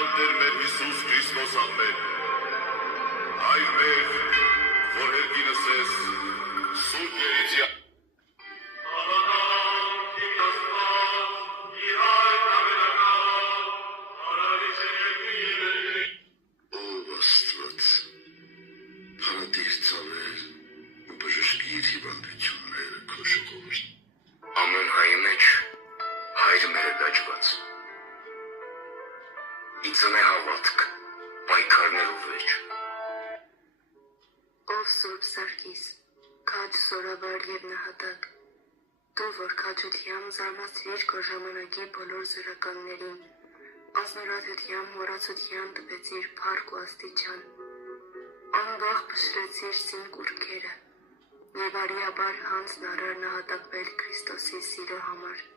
Տեր մեր Հիսուս Քրիստոս ամեն։ Հայր մեր, որ հերկինս ես, սուրբ երիցյա Ամեն հայի մեջ հայր մեր դաջված, իծն է հավատք, պայքարներով վեճ։ Ով Սուրբ Սարգիս, քաջ սորավար և նահատակ, դու որ քաջությամբ զարմացրիր քո ժամանակի բոլոր զորականներին, ազնորաթությամբ մոռացության տվեցիր փառք ու աստիճան, անվախ փշրեցիր սին կուռքերը, և արիաբար հանձն առար նահատակվել Քրիստոսի սիրո համար։